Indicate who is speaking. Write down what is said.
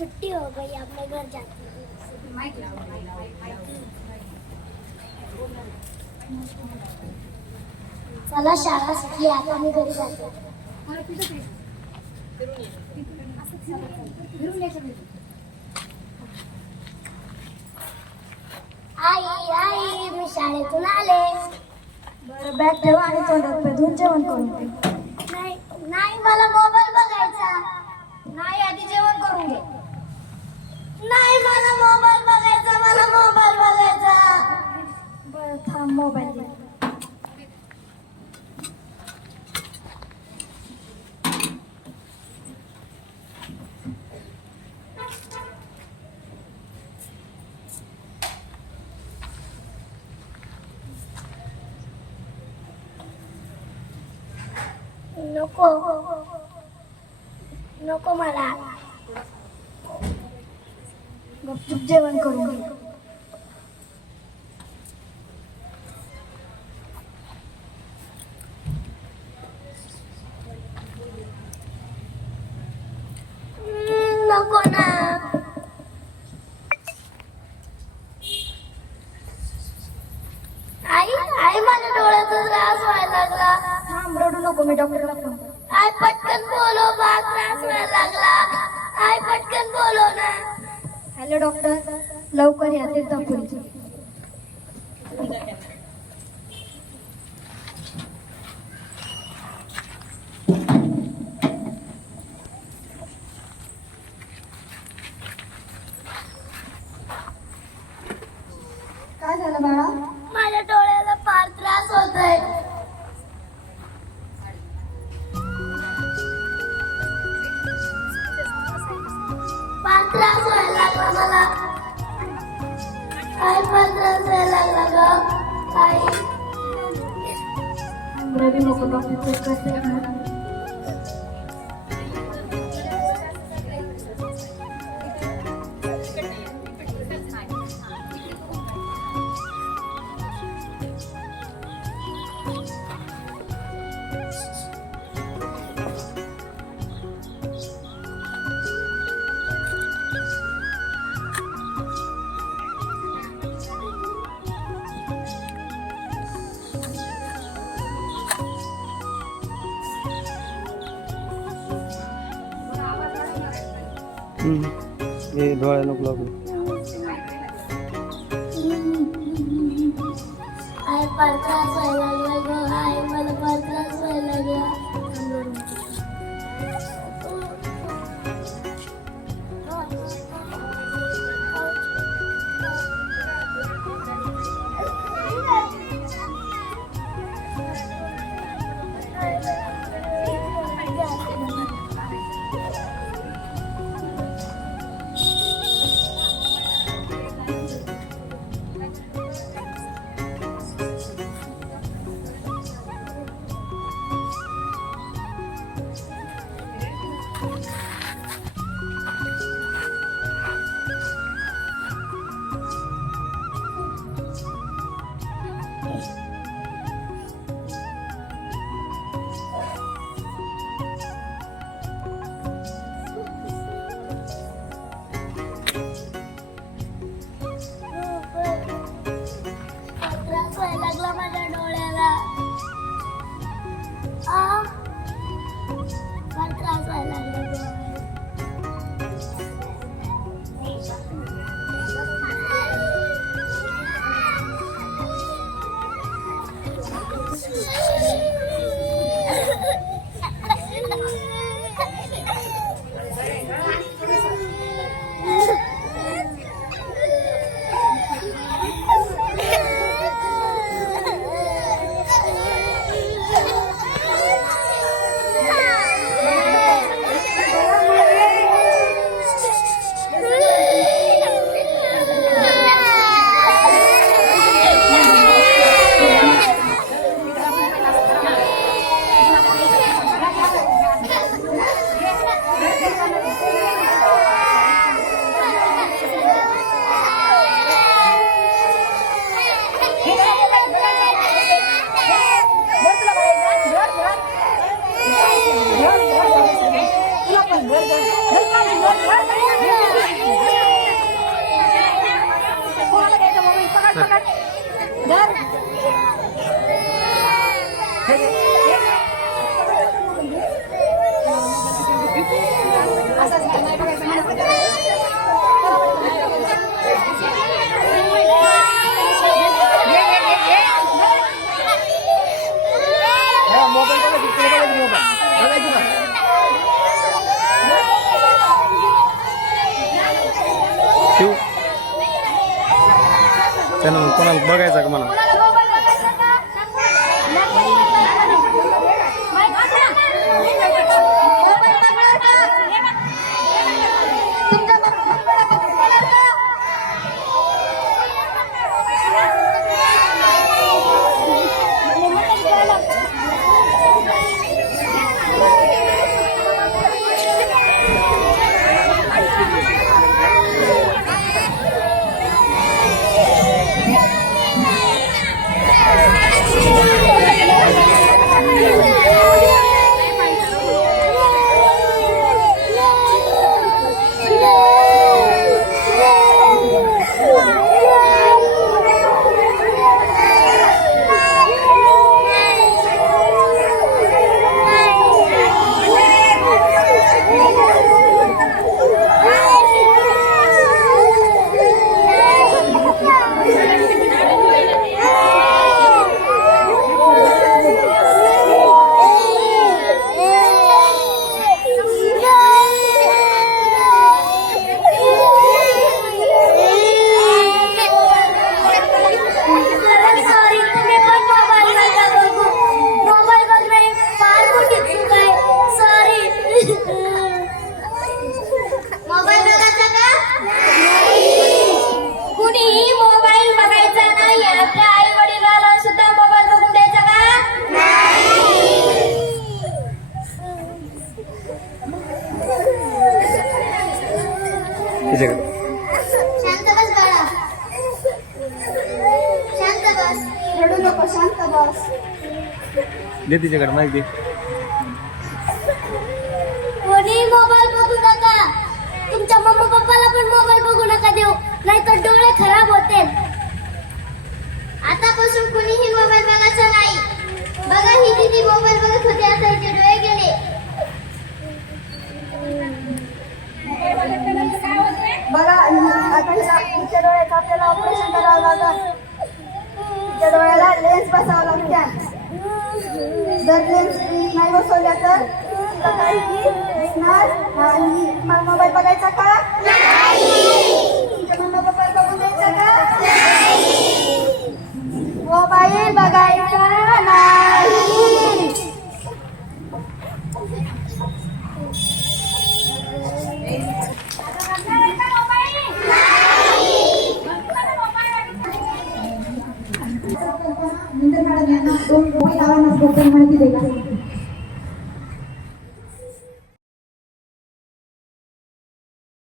Speaker 1: छुट्टी हो गई अब मैं घर जाती हूँ। चला शाळा सुटली आता मी घरी जाते आई आई मी शाळेतून आले
Speaker 2: बरं बॅग ठेवा आणि तोंडात पे धुवून जेवण करून घे.
Speaker 1: नाही नाही मला मोबाईल बघायचा.
Speaker 2: नाही आधी जेवण करून घे.
Speaker 1: नाही मला मोबाईल बघायचा मला मोबाईल बघायचा.
Speaker 2: बर थांब मोबाईल
Speaker 1: नको नको मला.
Speaker 2: गपचूप जेवण करून घे.
Speaker 1: हम्म, नको ना. आई आई माझ्या डोळ्याचा त्रास व्हायला लागला.
Speaker 2: थांब रडू नको मी डॉक्टरला फोन करते.
Speaker 1: आई पटकन बोलो बा त्रास व्हायला लागला. आई पटकन बोलो ना.
Speaker 2: हॅलो डॉक्टर लवकर या ते रवी नको डॉक्टर चेक करते
Speaker 3: हे डोळ्या नको लागू
Speaker 1: आई फार त्रास व्हायला लागला ग. आई मला फार व्हायला लागला.
Speaker 3: Bible. Dar. कोणाला बघायचा का मला
Speaker 1: कोणाला मोबाईल बघायचा का? मोबाईल बघणार का? तुमच्या मोबाईल बघणार का? सॉरी तुम्ही पण मोबाईल नका बघू मोबाईल बघणे फार मोठी चूक आहे सॉरी मोबाईल बघायचा का कुणीही मोबाईल बघायचा नाही आपल्या आई वडिलाला सुद्धा मोबाईल बघून द्यायचा का
Speaker 3: तिच्याकडे
Speaker 1: शांत बस बाळा शांत बस
Speaker 4: रडू नको शांत बस.
Speaker 3: दे तिच्याकडे माहिती
Speaker 1: कोणी मोबाईल बघू नका. तुमच्या मम्मा पप्पाला पण मोबाईल बघू नका देऊ. नाहीतर डोळे खराब होते आतापासून कुणीही मोबाईल बघायचा नाही. बघा ही दिदी मोबाईल बघत होती आता हिचे डोळे गेले.
Speaker 4: बघा आता हिला तिच्या डोळ्याचं आपल्याला ऑपरेशन करावं लागलं. तिच्या डोळ्याला लेन्स बसावं लागते जर लेन्स नाही बसवल्या तर काही दिसणार आणि तुम्हाला मोबाईल बघायचा का? तुमच्या मम्मा पप्पा बघून द्यायचा का? हो मोबाईल बघायचा